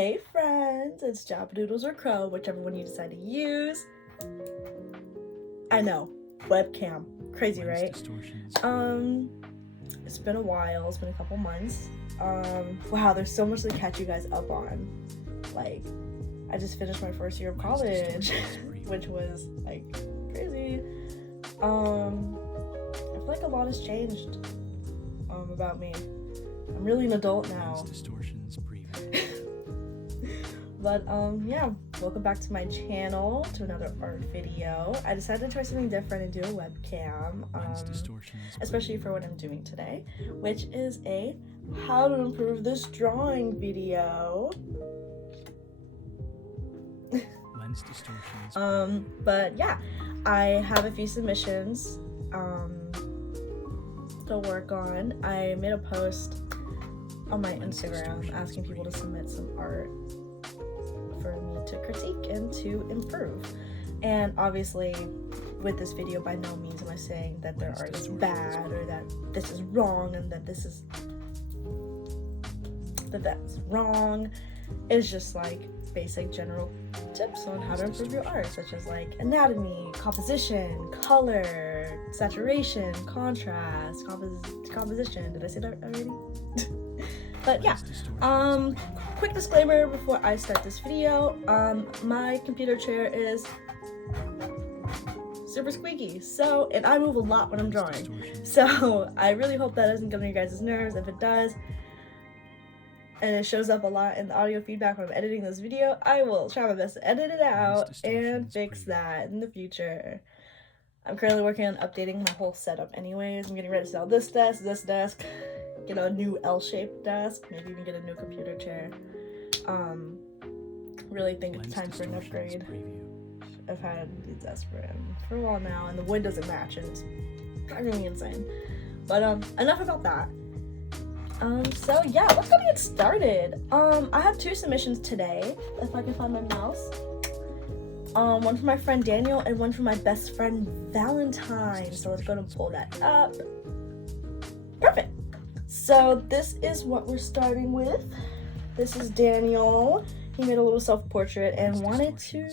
Hey friends, it's Japadoodles or Crow, whichever one you decide to use. I know, webcam, crazy, right? It's been a while, it's been a couple months. Wow, there's so much to catch you guys up on. Like, I just finished my first year of college, which was like crazy. I feel like a lot has changed about me. I'm really an adult now. But yeah, welcome back to my channel, to another art video. I decided to try something different and do a webcam, especially for what I'm doing today, which is a how to improve this drawing video. But yeah, I have a few submissions to work on. I made a post on my Instagram asking people to submit some art for me to critique and to improve. And obviously with this video, by no means am I saying that their art is bad or that this is wrong and that that's wrong. It's just like basic general tips on how to improve your art, such as like anatomy, composition, color, saturation, contrast, composition. Did I say that already? But yeah, quick disclaimer before I start this video, my computer chair is super squeaky, and I move a lot when I'm drawing, so I really hope that doesn't get on your guys' nerves. If it does, and it shows up a lot in the audio feedback when I'm editing this video, I will try my best to edit it out and fix that in the future. I'm currently working on updating my whole setup anyways. I'm getting ready to sell this desk, get a new L-shaped desk, maybe even get a new computer chair. Really think it's time for an upgrade. I've had these desks for a while now, and the wood doesn't match, and it's driving me insane. But enough about that. So yeah, let's go get started. I have two submissions today, if I can find my mouse. One from my friend Daniel and one from my best friend Valentine. So let's go and pull that up. Perfect. So this is what we're starting with. This is Daniel. He made a little self-portrait and wanted to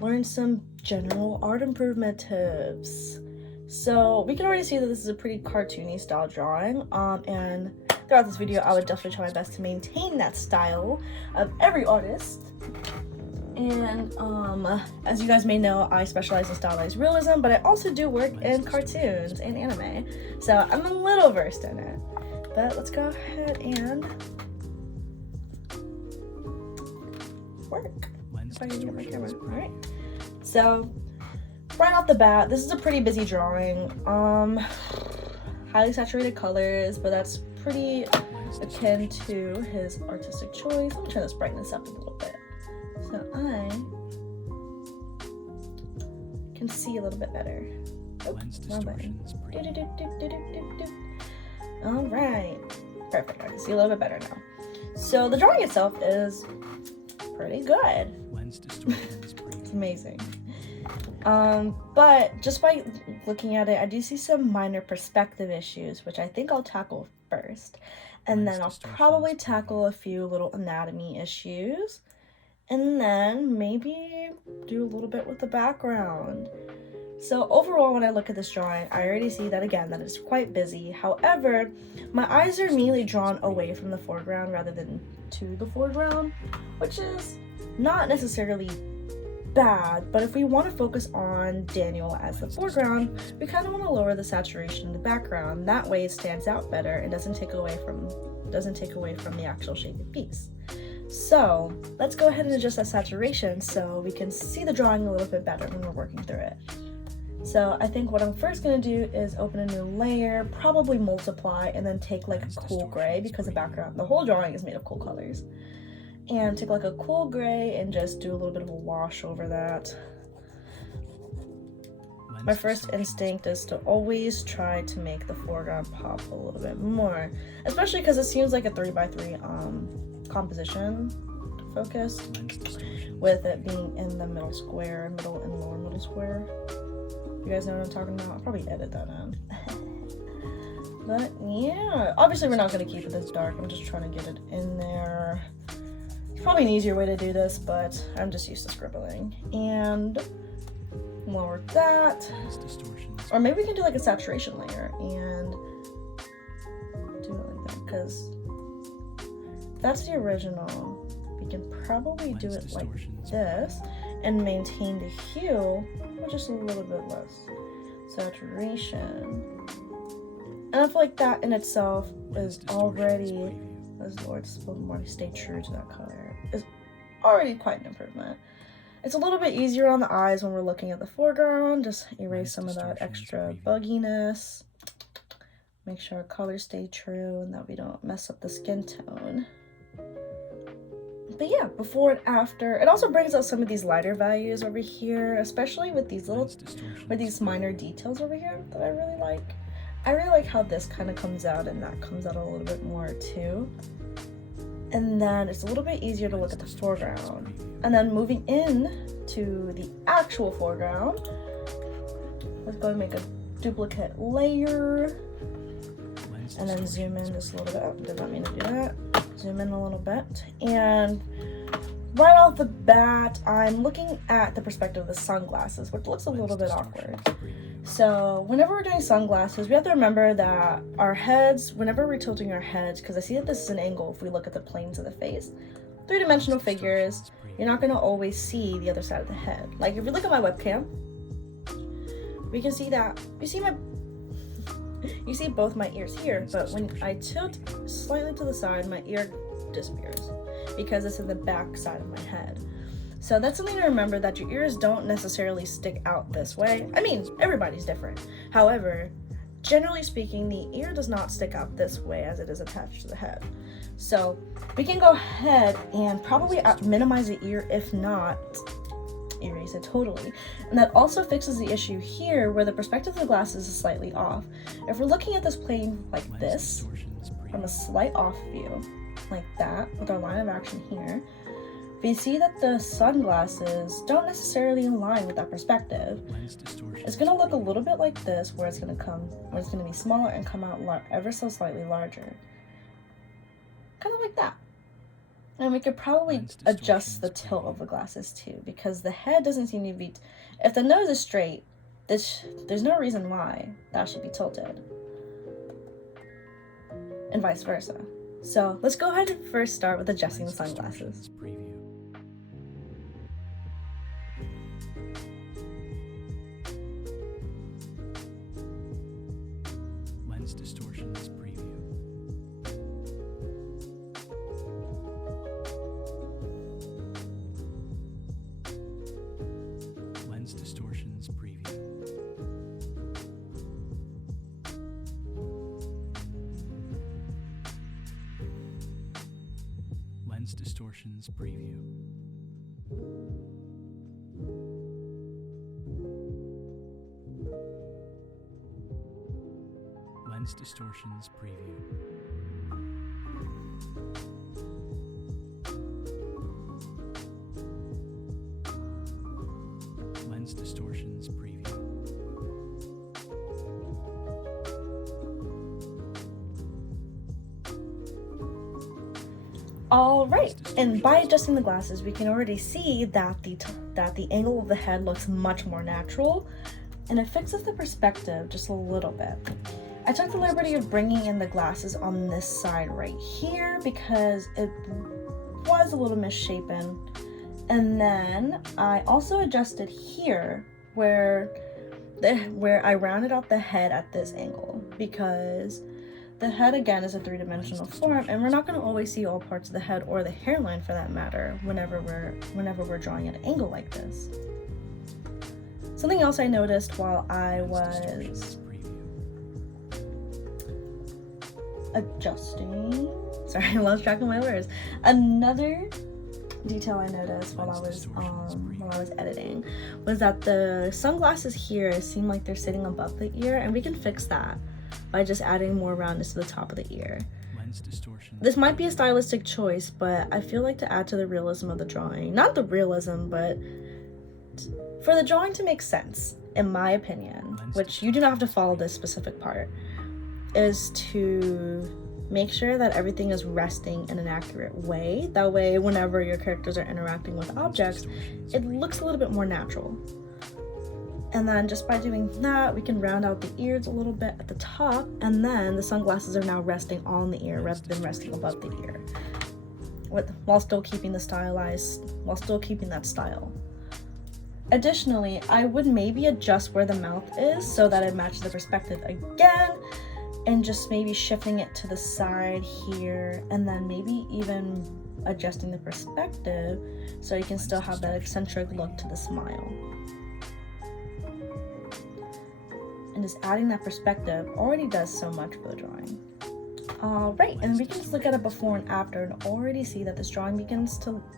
learn some general art improvement tips. So we can already see that this is a pretty cartoony style drawing. And throughout this video, I would definitely try my best to maintain that style of every artist. And as you guys may know, I specialize in stylized realism, but I also do work in cartoons and anime, so I'm a little versed in it. But let's go ahead and work. If I can get my camera. All right. So right off the bat, this is a pretty busy drawing. Highly saturated colors, but that's pretty akin to his artistic choice. Let me turn this brightness up a little bit so I can see a little bit better. Wrong button. All right, perfect. I can see a little bit better now. So the drawing itself is pretty good. It's amazing. But just by looking at it, I do see some minor perspective issues, which I think I'll tackle first. And then I'll probably tackle a few little anatomy issues. And then maybe do a little bit with the background. So overall, when I look at this drawing, I already see that again, that it's quite busy. However, my eyes are immediately drawn away from the foreground rather than to the foreground, which is not necessarily bad, but if we want to focus on Daniel as the foreground, we kind of want to lower the saturation in the background. That way it stands out better and doesn't take away from the actual shape of piece. So let's go ahead and adjust that saturation so we can see the drawing a little bit better when we're working through it. So I think what I'm first going to do is open a new layer, probably multiply, and then take like a cool gray, because the whole drawing is made of cool colors. And take like a cool gray and just do a little bit of a wash over that. My first instinct is to always try to make the foreground pop a little bit more, especially because it seems like a 3x3 composition focus, with it being in the middle and lower middle square. You guys know what I'm talking about? I'll probably edit that in. But yeah, obviously we're not going to keep it this dark. I'm just trying to get it in there Probably an easier way to do this, but I'm just used to scribbling. And lower that. Or maybe we can do like a saturation layer and do it like that, because that's the original. We can probably do it like this and maintain the hue with just a little bit less saturation. And I feel like that in itself is already, as Lord already stay true to that color, is already quite an improvement. It's a little bit easier on the eyes when we're looking at the foreground. Just erase some of that extra bugginess. Make sure our colors stay true and that we don't mess up the skin tone. But yeah, before and after, it also brings out some of these lighter values over here, especially with these these minor details over here that I really like. I really like how this kind of comes out and that comes out a little bit more too. And then it's a little bit easier to look at the foreground. And then moving in to the actual foreground, let's go and make a duplicate layer. And then zoom in just a little bit. Oh, did not mean to do that. Zoom in a little bit. And right off the bat, I'm looking at the perspective of the sunglasses, which looks a little bit awkward. So whenever we're doing sunglasses, we have to remember that our heads, whenever we're tilting our heads, because I see that this is an angle if we look at the planes of the face, three-dimensional figures, you're not going to always see the other side of the head. Like if you look at my webcam, we can see that, you see both my ears here, but when I tilt slightly to the side, my ear disappears because it's in the back side of my head. So that's something to remember, that your ears don't necessarily stick out this way. I mean, everybody's different. However, generally speaking, the ear does not stick out this way as it is attached to the head. So we can go ahead and probably minimize the ear, if not erase it totally. And that also fixes the issue here where the perspective of the glasses is slightly off. If we're looking at this plane like this, from a slight off view, like that, with our line of action here, we see that the sunglasses don't necessarily align with that perspective. It's going to look a little bit like this, where it's going to be smaller and come out ever so slightly larger. Kind of like that. And we could probably adjust the tilt of the glasses too, because the head doesn't seem to be, if the nose is straight, there's no reason why that should be tilted. And vice versa. So let's go ahead and first start with adjusting the sunglasses. Lens distortions preview. Lens distortions preview. Lens distortions preview. Lens distortions preview. Lens distortions preview. All right, and by adjusting the glasses, we can already see that the angle of the head looks much more natural, and it fixes the perspective just a little bit. I took the liberty of bringing in the glasses on this side right here because it was a little misshapen. And then I also adjusted here where I rounded out the head at this angle, because the head again is a three-dimensional form, and we're not going to always see all parts of the head or the hairline for that matter whenever we're drawing at an angle like this. Something else I noticed while I was adjusting, sorry, I lost track of my words. Another detail I noticed while I was editing was that the sunglasses here seem like they're sitting above the ear, and we can fix that by just adding more roundness to the top of the ear. This might be a stylistic choice, but I feel like to add to the realism of the drawing, not the realism, but for the drawing to make sense, in my opinion, which you do not have to follow this specific part, is to make sure that everything is resting in an accurate way. That way, whenever your characters are interacting with objects, it looks a little bit more natural. And then just by doing that, we can round out the ears a little bit at the top, and then the sunglasses are now resting on the ear rather than resting above the ear, while still keeping that style. Additionally, I would maybe adjust where the mouth is so that it matches the perspective again, and just maybe shifting it to the side here, and then maybe even adjusting the perspective so you can still have that eccentric look to the smile. And just adding that perspective already does so much for the drawing. Alright, and we can just look at it before and after and already see that this drawing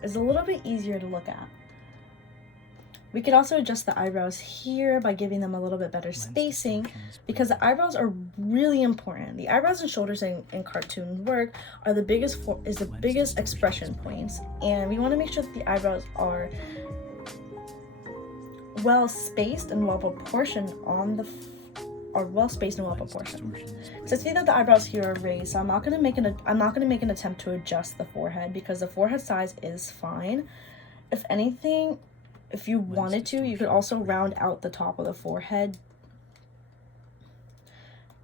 is a little bit easier to look at. We could also adjust the eyebrows here by giving them a little bit better spacing, because the eyebrows are really important. The eyebrows and shoulders in cartoon work are the biggest expression points, and we want to make sure that the eyebrows are well spaced and well proportioned So I see that the eyebrows here are raised, so I'm not gonna make an attempt to adjust the forehead, because the forehead size is fine. If anything, if you wanted to, you could also round out the top of the forehead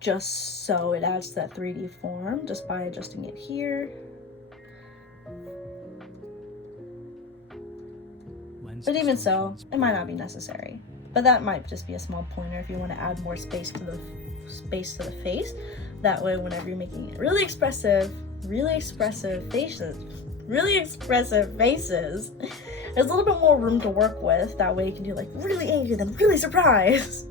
just so it adds that 3D form, just by adjusting it here. But even so, it might not be necessary. But that might just be a small pointer if you want to add more space to the face. That way, whenever you're making it really expressive faces, there's a little bit more room to work with. That way you can do like really angry, then really surprised.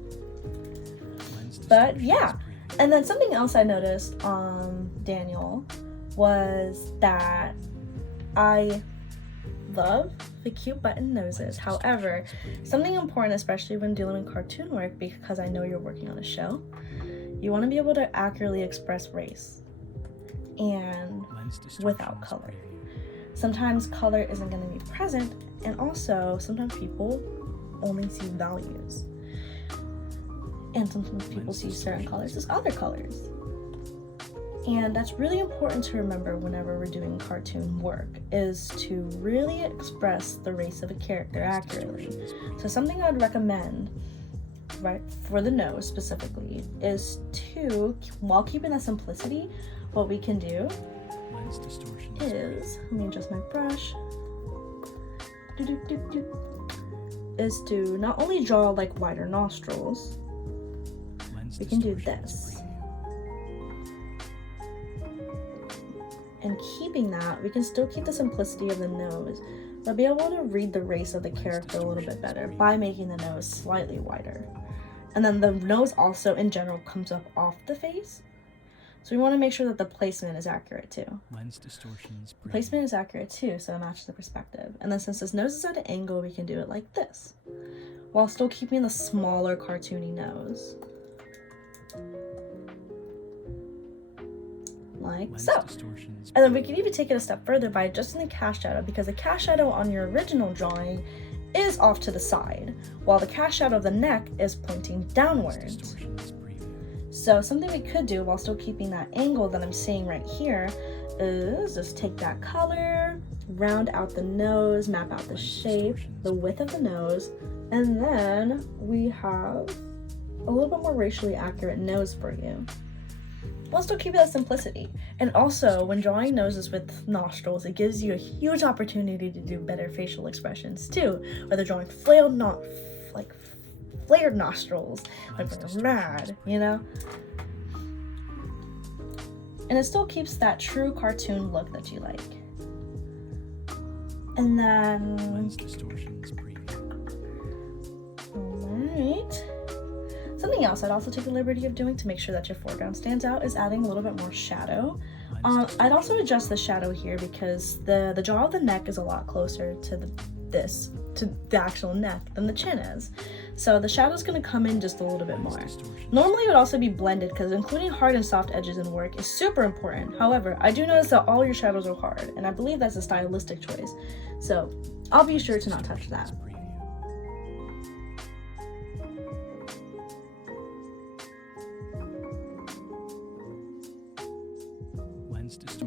But yeah. And then something else I noticed on Daniel was that I love the cute button noses. However, something important, especially when dealing with cartoon work, because I know you're working on a show, you want to be able to accurately express race and without color. Sometimes color isn't going to be present, and also sometimes people only see values, and sometimes people see certain colors as other colors. And that's really important to remember whenever we're doing cartoon work, is to really express the race of a character accurately. So something I'd recommend, right, for the nose specifically, is to, while keeping that simplicity, what we can do is, let me adjust my brush, is to not only draw like wider nostrils, we can do this. And keeping that, we can still keep the simplicity of the nose, but be able to read the race of the character a little bit better by making the nose slightly wider. And then the nose also in general comes up off the face, so we want to make sure that the placement is accurate too. Placement is accurate too, so it matches the perspective. And then since this nose is at an angle, we can do it like this, while still keeping the smaller cartoony nose. Like so. And then we can even take it a step further by adjusting the cast shadow, because the cast shadow on your original drawing is off to the side, while the cast shadow of the neck is pointing downwards. So something we could do while still keeping that angle that I'm seeing right here is just take that color, round out the nose, map out the shape, the width of the nose, and then we have a little bit more racially accurate nose for you, while still keeping that simplicity. And also, when drawing noses with nostrils, it gives you a huge opportunity to do better facial expressions too, whether drawing flared nostrils, like when you're mad, you know? And it still keeps that true cartoon look that you like. And then, alright. Something else I'd also take the liberty of doing to make sure that your foreground stands out is adding a little bit more shadow. I'd also adjust the shadow here because the jaw of the neck is a lot closer to the actual neck than the chin is. So the shadow's going to come in just a little bit more. Normally it would also be blended, because including hard and soft edges in work is super important. However, I do notice that all your shadows are hard, and I believe that's a stylistic choice. So I'll be sure to not touch that.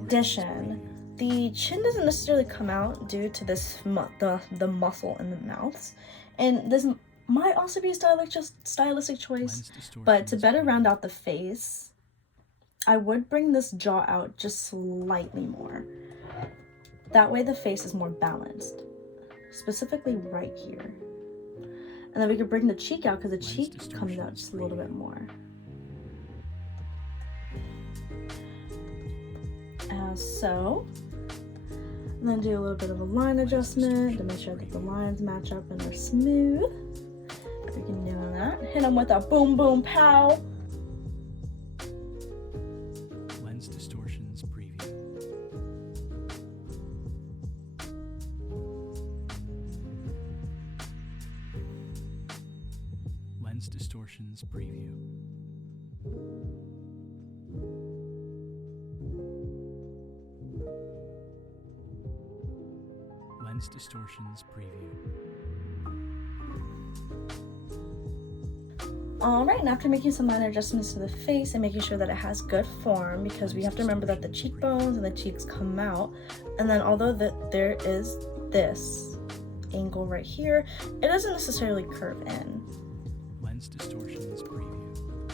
addition, the chin doesn't necessarily come out due to this the muscle in the mouths, and this might also be a stylistic choice, but to better round out the face, I would bring this jaw out just slightly more. That way the face is more balanced, specifically right here. And then we could bring the cheek out because the cheek comes out just a little bit more. As so. And then do a little bit of a line adjustment to make sure that the lines match up and are smooth. We can do that. Hit them with a boom, boom, pow. Lens distortions preview. Lens distortions preview. Lens distortions preview. Alright, and after making some minor adjustments to the face and making sure that it has good form, because we have to remember that the cheekbones and the cheeks come out, and then although there is this angle right here, it doesn't necessarily curve in. Lens distortions preview.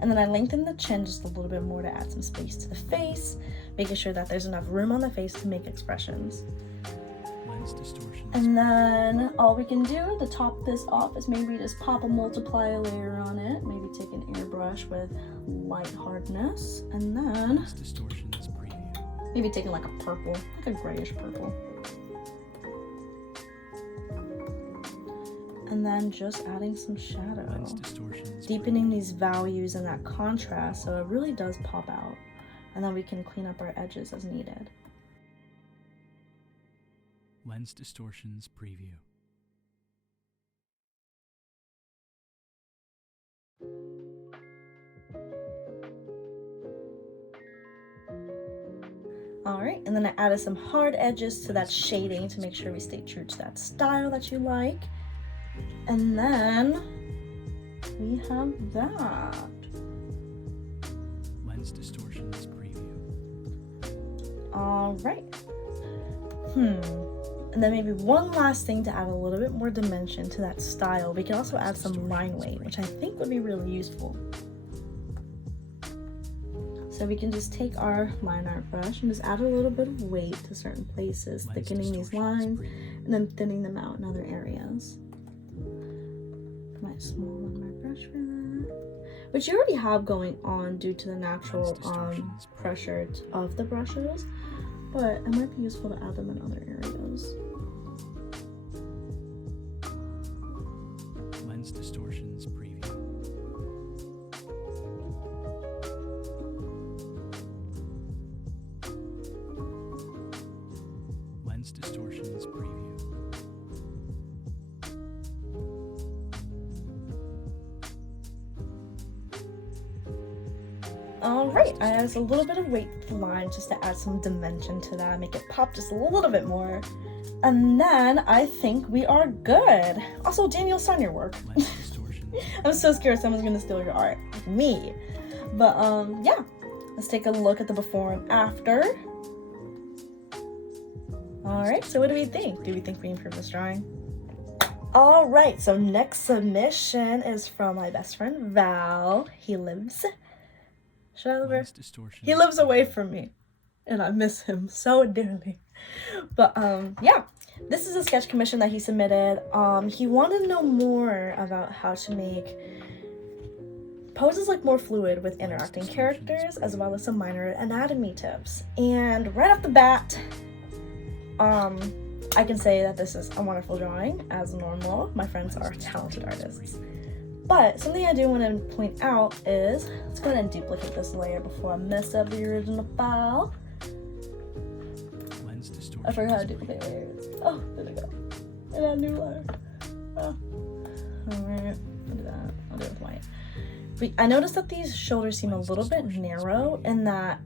And then I lengthen the chin just a little bit more to add some space to the face, making sure that there's enough room on the face to make expressions. And then all we can do to top this off is maybe just pop a multiplier layer on it, maybe take an airbrush with light hardness, and then maybe taking like a purple, like a grayish purple. And then just adding some shadow, deepening these values and that contrast so it really does pop out. And then we can clean up our edges as needed. Lens distortions preview. Alright, and then I added some hard edges to that shading to make sure we stay true to that style that you like. And then we have that. Lens distortions preview. Alright. And then maybe one last thing to add a little bit more dimension to that style. We can also add some line weight, which I think would be really useful. So we can just take our line art brush and just add a little bit of weight to certain places, thickening these lines and then thinning them out in other areas. Might small on my brush for that, which you already have going on due to the natural pressure of the brushes, but it might be useful to add them in other areas. Lens distortions preview. Lens distortions preview. Alright, I added a little bit of weight to the line just to add some dimension to that, make it pop just a little bit more. And then I think we are good. Also, Daniel, sign your work. I'm so scared someone's gonna steal your art. Like me. But yeah, let's take a look at the before and after. Alright, so what do we think? Do we think we improved this drawing? Alright, so next submission is from my best friend Val. He lives away from me, and I miss him so dearly. But yeah, this is a sketch commission that he submitted. He wanted to know more about how to make poses like more fluid with interacting characters, as well as some minor anatomy tips. And right off the bat, I can say that this is a wonderful drawing, as normal. My friends are talented artists. But something I do want to point out is, let's go ahead and duplicate this layer before I mess up the original file. I forgot how to duplicate layers. Oh, there we go. And a new layer. Oh. Alright, I'll do that. I'll do it with white. But I noticed that these shoulders seem a little bit narrow, and that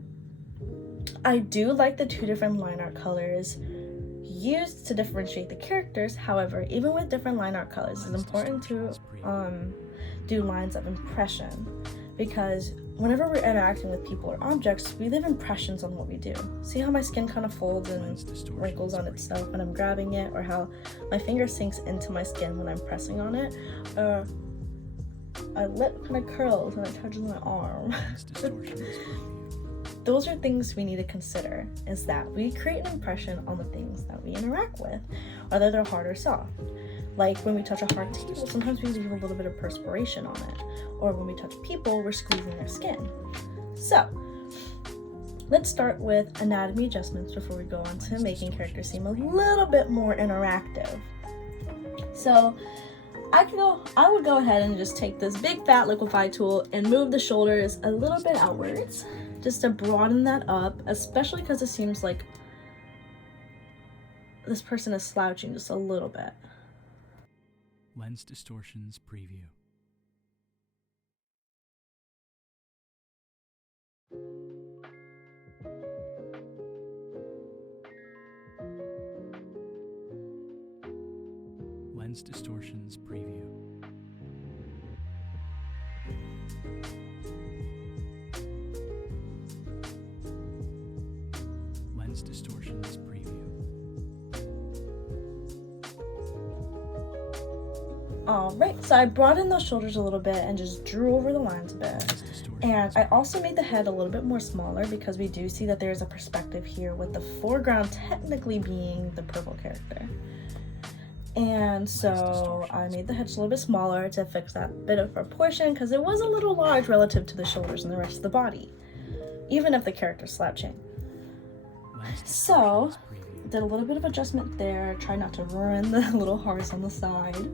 I do like the two different line art colors used to differentiate the characters. However, even with different line art colors, it's important to do lines of impression, because whenever we're interacting with people or objects, we leave impressions on what we do. See how my skin kind of folds and wrinkles on itself when I'm grabbing it, or how my finger sinks into my skin when I'm pressing on it, or my lip kind of curls when it touches my arm. Those are things we need to consider, is that we create an impression on the things that we interact with, whether they're hard or soft. Like when we touch a hard table, sometimes we leave a little bit of perspiration on it. Or when we touch people, we're squeezing their skin. So, let's start with anatomy adjustments before we go on to making characters seem a little bit more interactive. So, I would go ahead and just take this big fat liquify tool and move the shoulders a little bit outwards, just to broaden that up, especially because it seems like this person is slouching just a little bit. Lens distortions preview. Lens distortions preview. Lens distortions preview. Alright, so I broadened those shoulders a little bit and just drew over the lines a bit. And I also made the head a little bit more smaller because we do see that there's a perspective here, with the foreground technically being the purple character. And so I made the head just a little bit smaller to fix that bit of proportion, because it was a little large relative to the shoulders and the rest of the body, even if the character's slouching. So, did a little bit of adjustment there, try not to ruin the little hearts on the side.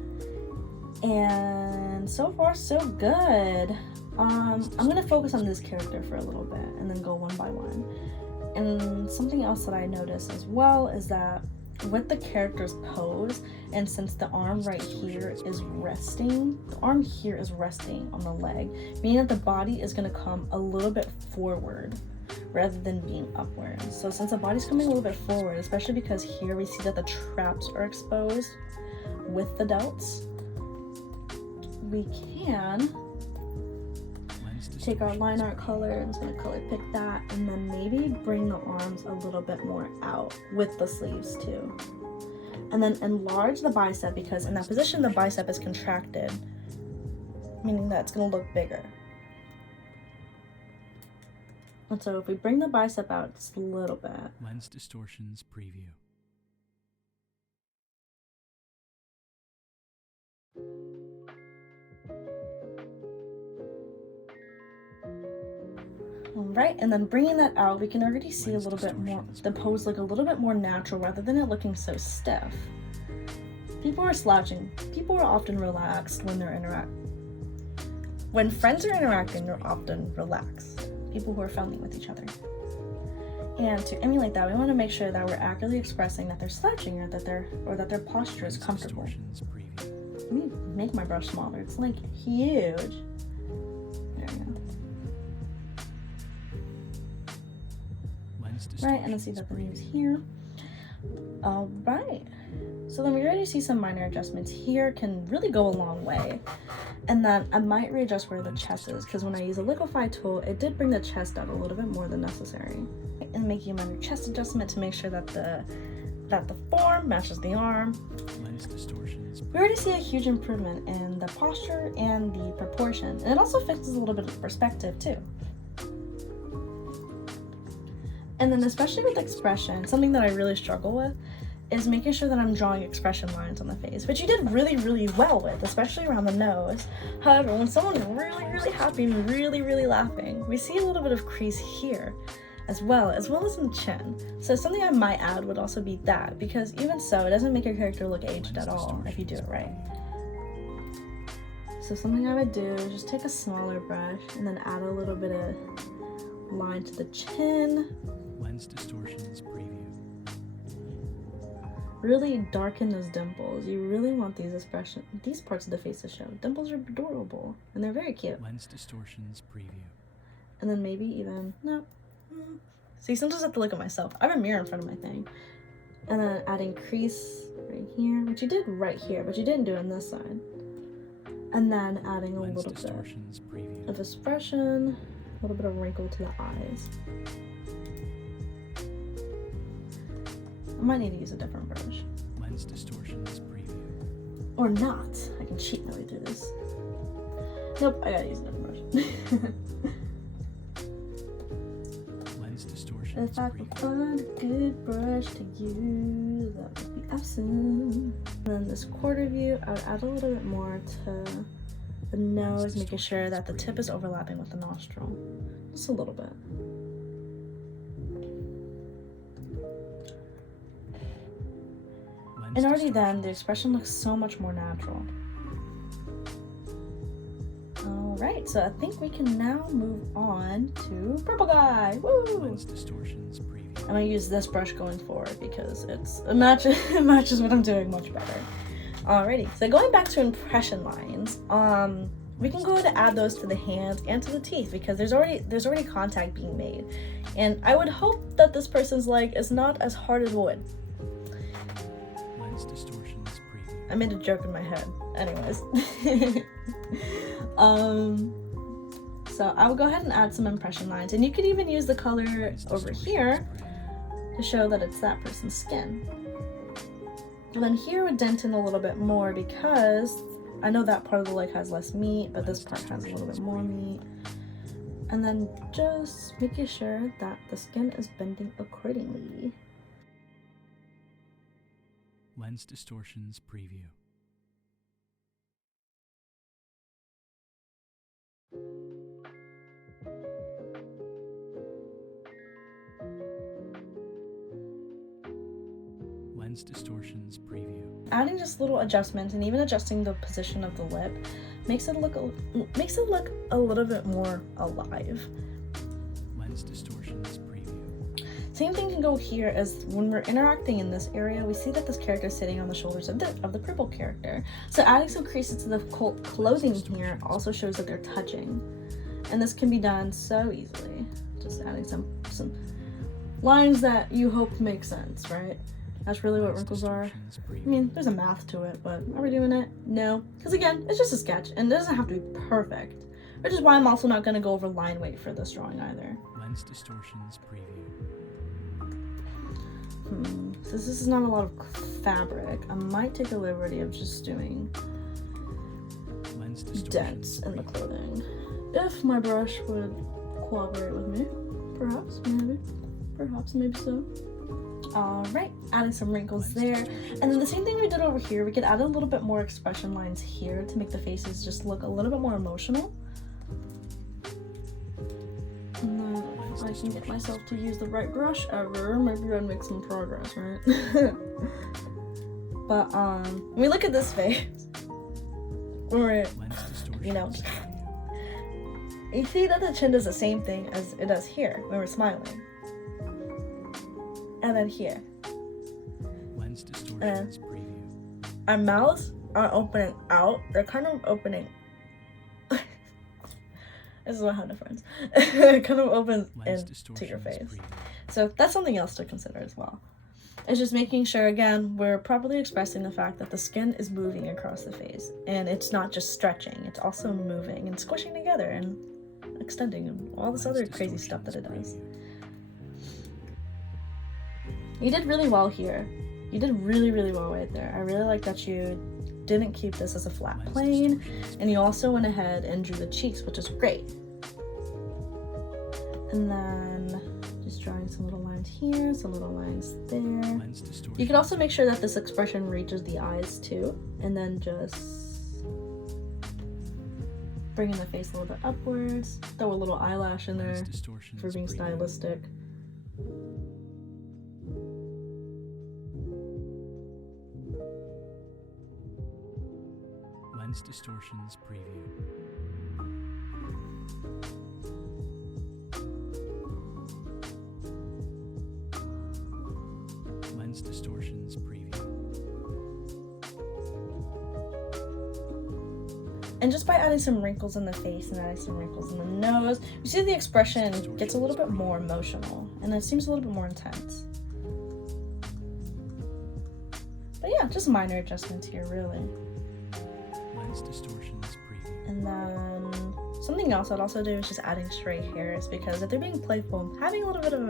And so far, so good. I'm gonna focus on this character for a little bit and then go one by one. And something else that I noticed as well is that with the character's pose, and since the arm right here is resting, the arm here is resting on the leg, meaning that the body is gonna come a little bit forward rather than being upward. So since the body's coming a little bit forward, especially because here we see that the traps are exposed with the delts, we can take our line art color. I'm just going to color pick that, and then maybe bring the arms a little bit more out with the sleeves too. And then enlarge the bicep, because in that position the bicep is contracted, meaning that it's going to look bigger. And so if we bring the bicep out just a little bit. Lens distortions preview. Alright, and then bringing that out, we can already see a little bit more, the pose look a little bit more natural rather than it looking so stiff. People are slouching. People are often relaxed when they're when friends are interacting, they're often relaxed. People who are friendly with each other. And to emulate that, we want to make sure that we're accurately expressing that they're slouching, or that their posture is comfortable. Let me make my brush smaller. It's like huge. There we go. Right, and then see that the name's here. Alright. So then we already see some minor adjustments here can really go a long way. And then I might readjust where the chest is, because when I use a liquify tool, it did bring the chest out a little bit more than necessary. And making a minor chest adjustment to make sure that the form matches the arm. We already see a huge improvement in the posture and the proportion. And it also fixes a little bit of perspective too. And then especially with expression, something that I really struggle with is making sure that I'm drawing expression lines on the face, which you did really, really well with, especially around the nose. However, when someone's really, really happy and really, really laughing, we see a little bit of crease here as well as in the chin. So something I might add would also be that, because even so, it doesn't make your character look aged at all if you do it right. So something I would do is just take a smaller brush and then add a little bit of line to the chin. Lens distortions preview. Really darken those dimples. You really want these parts of the face to show. Dimples are adorable and they're very cute. Lens distortions preview. And then maybe even, no. See, sometimes I have to look at myself. I have a mirror in front of my thing. And then adding crease right here, which you did right here, but you didn't do on this side. And then adding a little bit of expression little bit of wrinkle to the eyes. I might need to use a different brush. Lens distortions preview. Or not. I can cheat my way through this. Nope, I gotta use a different brush. Lens distortions If I could preview. find a good brush to use, that would be awesome. And then this quarter view, I would add a little bit more to the nose, making sure that the tip is overlapping with the nostril. Just a little bit. Lens And already then, the distortions expression looks so much more natural. Alright, so I think we can now move on to Purple Guy! Woo! Lens distortions preview. I'm gonna use this brush going forward because it matches what I'm doing much better. Alrighty, so going back to impression lines, we can go ahead and add those to the hands and to the teeth because there's already contact being made. And I would hope that this person's leg is not as hard as wood. Lens distortions preview. I made a joke in my head. Anyways. So I will go ahead and add some impression lines, and you could even use the color Lens over distortions here preview. to show that it's that person's skin. And then here would dent in a little bit more because I know that part of the leg has less meat, but this part has a little bit more meat. And then just making sure that the skin is bending accordingly. Lens distortions preview. Lens distortions preview. Adding just little adjustments and even adjusting the position of the lip makes it look a little bit more alive. Lens distortions preview. Same thing can go here as when we're interacting in this area, we see that this character is sitting on the shoulders of the purple character. So adding some creases to the clothing here also shows that they're touching. And this can be done so easily. Just adding some lines that you hope make sense, right? That's really what wrinkles are. I mean, there's a math to it, but are we doing it? No. Because again, it's just a sketch and it doesn't have to be perfect. Which is why I'm also not going to go over line weight for this drawing either. Lens distortions preview. Since this is not a lot of fabric, I might take a liberty of just doing Lens distortions dents in the preview. clothing. If my brush would cooperate with me. Perhaps, maybe so. Alright, adding some wrinkles there. And then the same thing we did over here, we could add a little bit more expression lines here to make the faces just look a little bit more emotional. And then if I can get myself to use the right brush ever, maybe I'd make some progress, right? But when we look at this face, when we're, Lens distortions you know, preview. you see that the chin does the same thing as it does here when we're smiling. And then here. Lens distortions preview. Our mouths aren't opening out, they're kind of opening. This is what how difference. It kind of opens Lens into your distortions face. preview. So that's something else to consider as well. It's just making sure, again, we're properly expressing the fact that the skin is moving across the face. And it's not just stretching, it's also moving and squishing together and extending and all this Lens other crazy stuff that it distortions does. preview. You did really well here. You did really, really well right there. I really like that you didn't keep this as a flat Lens plane, distortions and you also went ahead and drew the cheeks, which is great. And then just drawing some little lines here, some little lines there. Lens distortions. You can also make sure that this expression reaches the eyes too, and then just bringing the face a little bit upwards. Throw a little eyelash in Lens there distortions for being preview. stylistic. Lens distortions preview. Lens distortions preview. And just by adding some wrinkles in the face and adding some wrinkles in the nose, you see the expression gets a little bit more emotional and it seems a little bit more intense. But yeah, just minor adjustments here really. Lens distortions preview. And then Something else I'd also do is just adding stray hairs, because if they're being playful, having a little bit of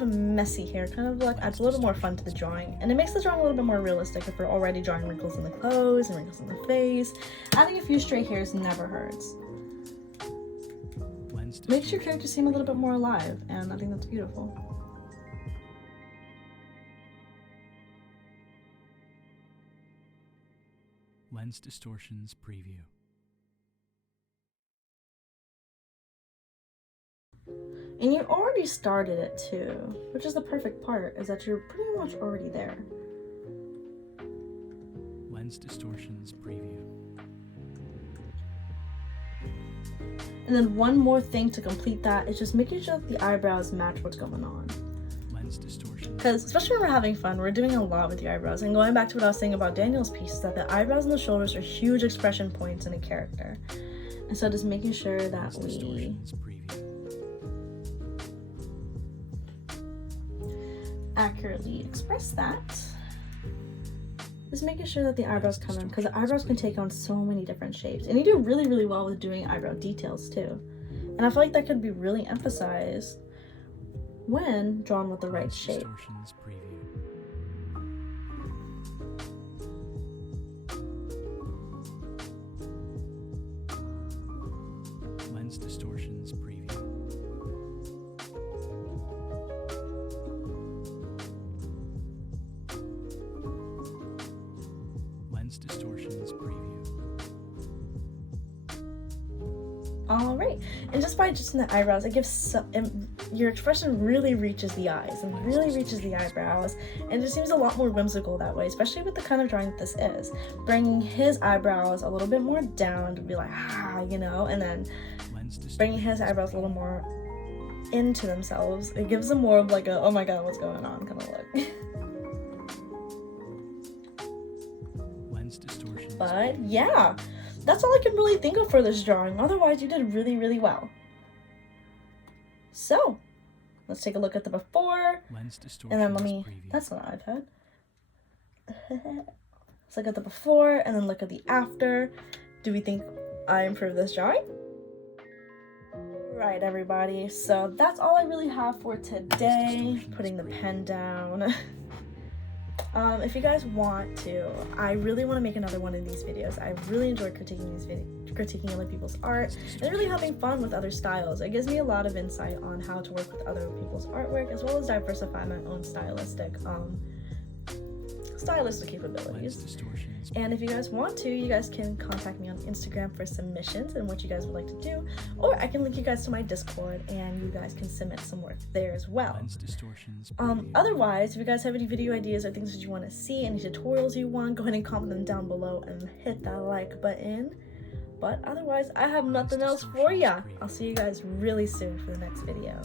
a messy hair kind of like adds a little more fun to the drawing, and it makes the drawing a little bit more realistic if we're already drawing wrinkles in the clothes and wrinkles in the face. Adding a few stray hairs never hurts. Makes your character seem a little bit more alive, and I think that's beautiful. Lens distortions preview. And you already started it too, which is the perfect part, is that you're pretty much already there. Lens distortions preview. And then one more thing to complete that is just making sure that the eyebrows match what's going on. Lens distortions. Because especially when we're having fun, we're doing a lot with the eyebrows. And going back to what I was saying about Daniel's piece, is that the eyebrows and the shoulders are huge expression points in a character. And so just making sure that we accurately express that. Just making sure that the eyebrows come in, because the eyebrows can take on so many different shapes. And you do really, really well with doing eyebrow details too. And I feel like that could be really emphasized when drawn with the right shape. Distortions preview. Lens distortions preview. Lens distortions preview. All right, and just by adjusting the eyebrows, it gives your expression really reaches the eyes and really reaches the eyebrows, and it just seems a lot more whimsical that way, especially with the kind of drawing that this is. Bringing his eyebrows a little bit more down to be like, you know, and then bringing his eyebrows a little more into themselves. It gives them more of like a, oh my god, what's going on kind of look. Lens distortions. But yeah, that's all I can really think of for this drawing. Otherwise, you did really, really well. So, let's take a look at the before. Lens distortions And then preview. that's not an iPad. Let's look at the before and then look at the after. Do we think I improved this drawing? Right, everybody. So that's all I really have for today. Putting the pen down. If you guys want to, I really want to make another one of these videos. I really enjoy critiquing other people's art and really having fun with other styles. It gives me a lot of insight on how to work with other people's artwork, as well as diversify my own stylistic capabilities. And if you guys want to, you guys can contact me on Instagram for submissions and what you guys would like to do, or I can link you guys to my Discord and you guys can submit some work there as well. Otherwise, if you guys have any video ideas or things that you want to see, any tutorials you want, go ahead and comment them down below and hit that like button. But otherwise, I have nothing else for ya. I'll see you guys really soon for the next video.